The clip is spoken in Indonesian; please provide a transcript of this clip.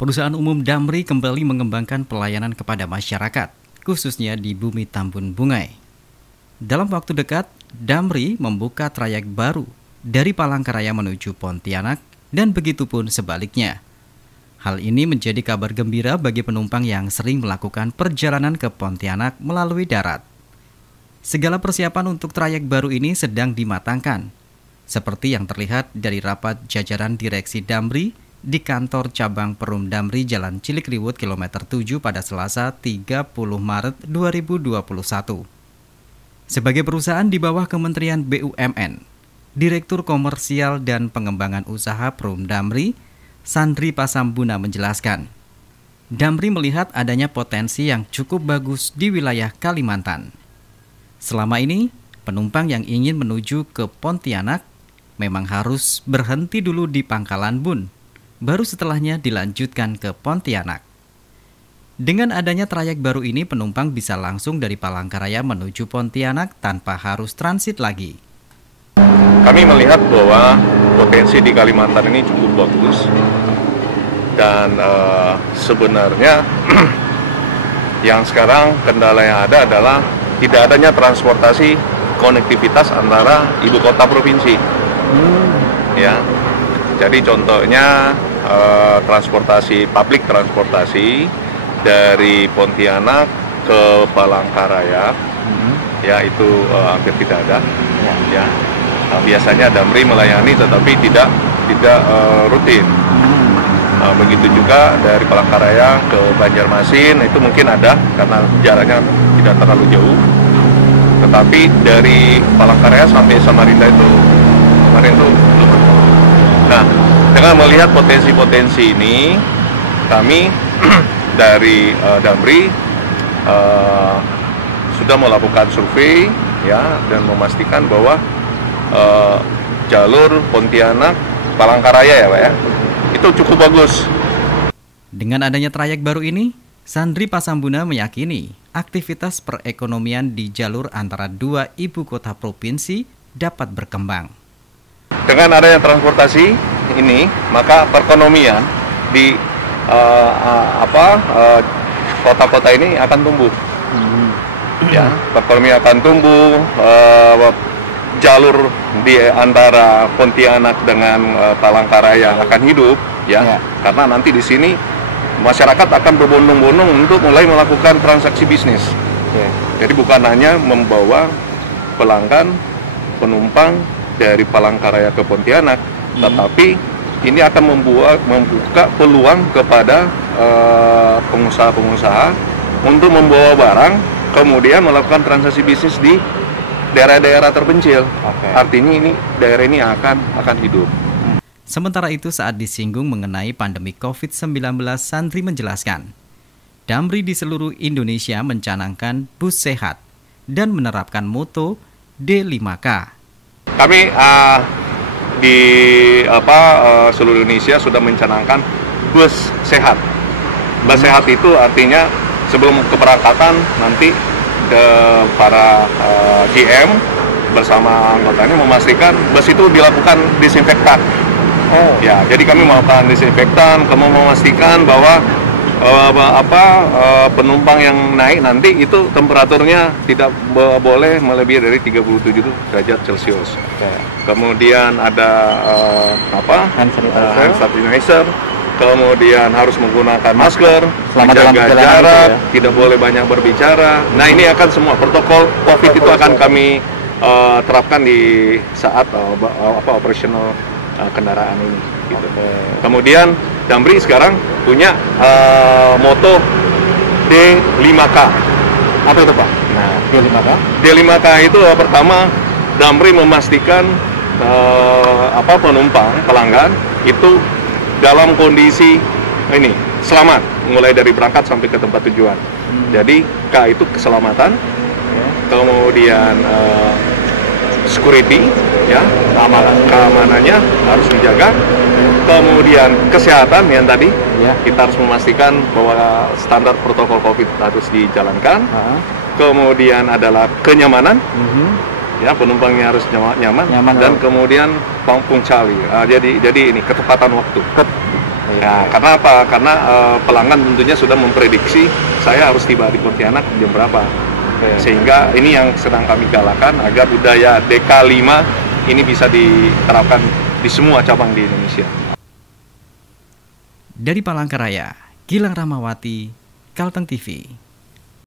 Perusahaan umum Damri kembali mengembangkan pelayanan kepada masyarakat, khususnya di Bumi Tambun Bungai. Dalam waktu dekat, Damri membuka trayek baru dari Palangkaraya menuju Pontianak dan begitupun sebaliknya. Hal ini menjadi kabar gembira bagi penumpang yang sering melakukan perjalanan ke Pontianak melalui darat. Segala persiapan untuk trayek baru ini sedang dimatangkan, seperti yang terlihat dari rapat jajaran Direksi Damri di kantor cabang Perum Damri Jalan Cilikriwut kilometer 7 pada Selasa 30 Maret 2021. Sebagai perusahaan di bawah Kementerian BUMN, Direktur Komersial dan Pengembangan Usaha Perum Damri, Sandri Pasambuna menjelaskan, Damri melihat adanya potensi yang cukup bagus di wilayah Kalimantan. Selama ini, penumpang yang ingin menuju ke Pontianak memang harus berhenti dulu di Pangkalan Bun, baru setelahnya dilanjutkan ke Pontianak. Dengan adanya trayek baru ini, penumpang bisa langsung dari Palangkaraya menuju Pontianak tanpa harus transit lagi. Kami melihat bahwa potensi di Kalimantan ini cukup bagus dan sebenarnya yang sekarang kendala yang ada adalah tidak adanya transportasi konektivitas antara ibu kota provinsi. Ya, jadi contohnya public transportasi dari Pontianak ke Palangkaraya, ya itu hampir tidak ada. Ya, biasanya Damri melayani tetapi tidak rutin. Begitu juga dari Palangkaraya ke Banjarmasin itu mungkin ada karena jaraknya tidak terlalu jauh. Tetapi dari Palangkaraya sampai Samarinda itu kemarin itu belum. Nah, dengan melihat potensi-potensi ini, kami dari Damri sudah melakukan survei ya dan memastikan bahwa jalur Pontianak Palangkaraya ya Pak ya, itu cukup bagus. Dengan adanya trayek baru ini, Sandri Pasambuna meyakini aktivitas perekonomian di jalur antara dua ibu kota provinsi dapat berkembang. Dengan adanya transportasi ini, maka perekonomian di kota-kota ini akan tumbuh. Ya, perekonomian akan tumbuh. Jalur di antara Pontianak dengan Palangkaraya akan hidup, ya. Karena nanti di sini masyarakat akan berbondong-bondong untuk mulai melakukan transaksi bisnis. Jadi bukan hanya membawa pelanggan, penumpang dari Palangkaraya ke Pontianak, tetapi ini akan membuka peluang kepada pengusaha-pengusaha untuk membawa barang, kemudian melakukan transaksi bisnis di daerah-daerah terpencil. Artinya ini daerah ini akan hidup. Sementara itu saat disinggung mengenai pandemi COVID-19, Sandri menjelaskan, Damri di seluruh Indonesia mencanangkan bus sehat dan menerapkan moto D5K. Kami di seluruh Indonesia sudah mencanangkan bus sehat. Bus sehat itu artinya sebelum keberangkatan nanti para GM bersama anggotanya memastikan bus itu dilakukan disinfektan. Ya, jadi kami melakukan disinfektan, kami memastikan bahwa penumpang yang naik nanti itu temperaturnya tidak boleh melebihi dari 37 derajat Celcius. Kemudian ada hand sanitizer. Kemudian harus menggunakan masker, menjaga jarak, tidak boleh banyak berbicara. Nah, ini akan semua protokol COVID itu akan kami terapkan di saat operasional kendaraan ini. Gitu. Kemudian Damri sekarang punya moto D5K. Apa itu Pak? Nah, D5K? D5K itu pertama Damri memastikan penumpang, pelanggan itu dalam kondisi ini selamat mulai dari berangkat sampai ke tempat tujuan. Jadi K itu keselamatan, kemudian security, ya, keamanannya harus dijaga, kemudian kesehatan yang tadi kita harus memastikan bahwa standar protokol COVID harus dijalankan, kemudian adalah kenyamanan. Ya, penumpangnya harus nyaman dan kemudian punctuality. Jadi ini ketepatan waktu. Ya, karena apa? Karena pelanggan tentunya sudah memprediksi saya harus tiba di Pontianak jam berapa. Sehingga ini yang sedang kami galakan agar budaya DK5 ini bisa diterapkan di semua cabang di Indonesia. Dari Palangkaraya, Gilang Rahmawati, Kalteng TV.